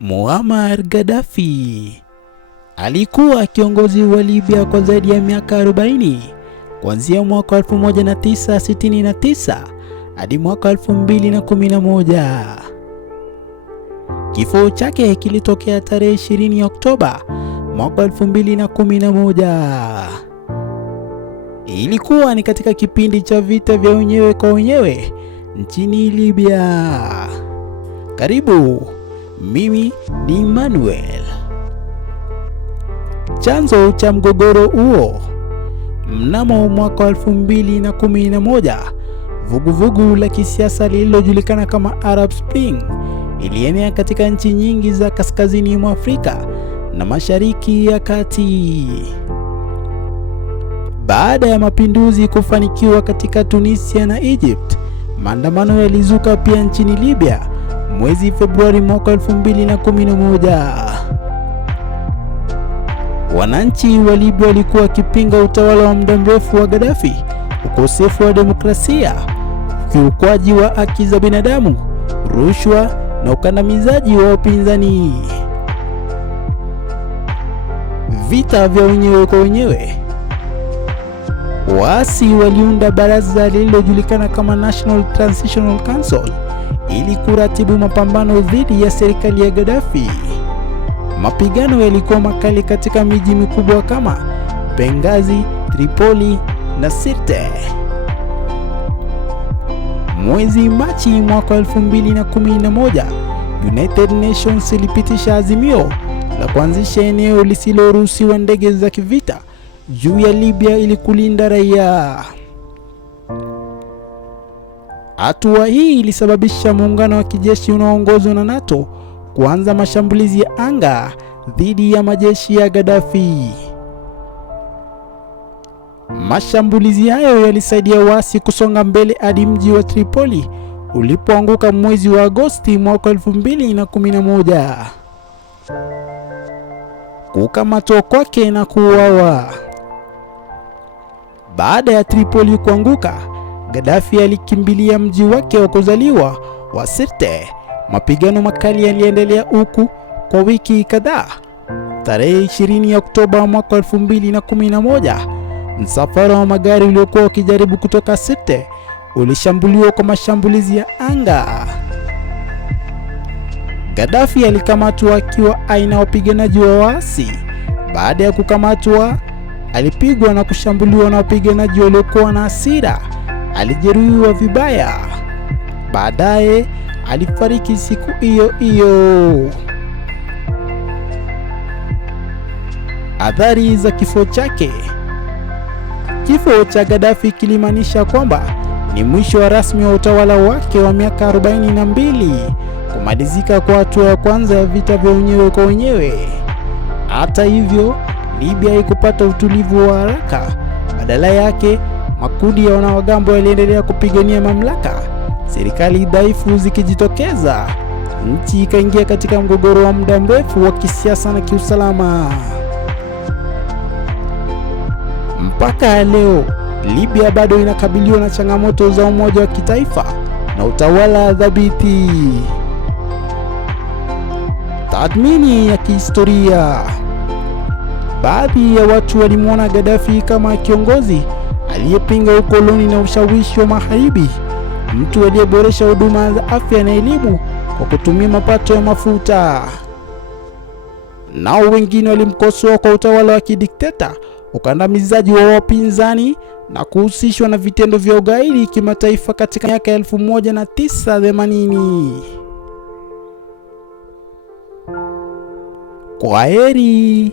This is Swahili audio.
Muammar Gaddafi alikuwa kiongozi wa Libya kwa zaidi ya miaka 40 kuanzia mwaka 1969 hadi mwaka 2011. Kifo chake kilitokea tarehe 20 Oktoba mwaka 2011. Ilikuwa ni katika kipindi cha vita vya wenyewe kwa wenyewe nchini Libya. Karibu, mimi ni Emmanuel. Chanzo cha mgogoro huo: mnamo mwaka 2011, vuguvugu la kisiasa lililojulikana kama Arab Spring ilienea katika nchi nyingi za kaskazini mwa Afrika na Mashariki ya Kati. Baada ya mapinduzi kufanikiwa katika Tunisia na Egypt, maandamano yalizuka pia nchini Libya mwezi Februari mwaka 2011. Wananchi wa Libya walikuwa wakipinga utawala wa muda mrefu wa Gaddafi, ukosefu wa demokrasia, ukiukwaji wa haki za binadamu, rushwa na ukandamizaji wa upinzani. Vita vya wenyewe kwa wenyewe. Waasi waliunda baraza lililojulikana kama National Transitional Council ili kuratibu mapambano dhidi ya serikali ya Gaddafi. Mapigano yalikuwa makali katika miji mikubwa kama Benghazi, Tripoli na Sirte. Mwezi Machi mwaka 2011, United Nations ilipitisha azimio la kuanzisha eneo lisiloruhusiwa ndege za kivita juu ya Libya ili kulinda raia. Hatua hii ilisababisha muungano wa kijeshi unaoongozwa na NATO kuanza mashambulizi ya anga dhidi ya majeshi ya Gaddafi. Mashambulizi hayo yalisaidia waasi kusonga mbele hadi mji wa Tripoli ulipoanguka mwezi wa Agosti mwaka 2011. Kukamatwa kwake na kuuawa. Baada ya Tripoli kuanguka, Gaddafi alikimbilia mji wake wa kuzaliwa wa Sirte. Mapigano makali yaliendelea huku kwa wiki kadhaa. Tarehe 20 Oktoba mwaka 2011, msafara wa magari uliokuwa ukijaribu kutoka Sirte ulishambuliwa kwa mashambulizi ya anga. Gaddafi alikamatwa akiwa aina wapiganaji wa waasi. Baada ya kukamatwa, alipigwa na kushambuliwa na wapiganaji waliokuwa na hasira. Alijeruhiwa vibaya. Baadaye alifariki siku hiyo hiyo. Athari za kifo chake. Kifo cha Gaddafi kilimaanisha kwamba ni mwisho wa rasmi wa utawala wake wa miaka 42, kumalizika kwa hatua ya kwanza ya vita vya wenyewe kwa wenyewe. Hata hivyo, Libya haikupata utulivu wa haraka. Badala yake, makundi ya wanamgambo yaliendelea kupigania mamlaka, serikali dhaifu zikijitokeza. Nchi ikaingia katika mgogoro wa muda mrefu wa kisiasa na kiusalama. Mpaka leo, Libya bado inakabiliwa na changamoto za umoja wa kitaifa na utawala dhabiti. Tathmini ya kihistoria. Baadhi ya watu walimwona Gaddafi kama kiongozi aliyepinga ukoloni na ushawishi wa Magharibi, mtu aliyeboresha huduma za afya na elimu kwa kutumia mapato ya mafuta. Nao wengine walimkosoa kwa utawala wa kidikteta, ukandamizaji wa wapinzani na kuhusishwa na vitendo vya ugaidi kimataifa katika miaka 1980. Kwaheri.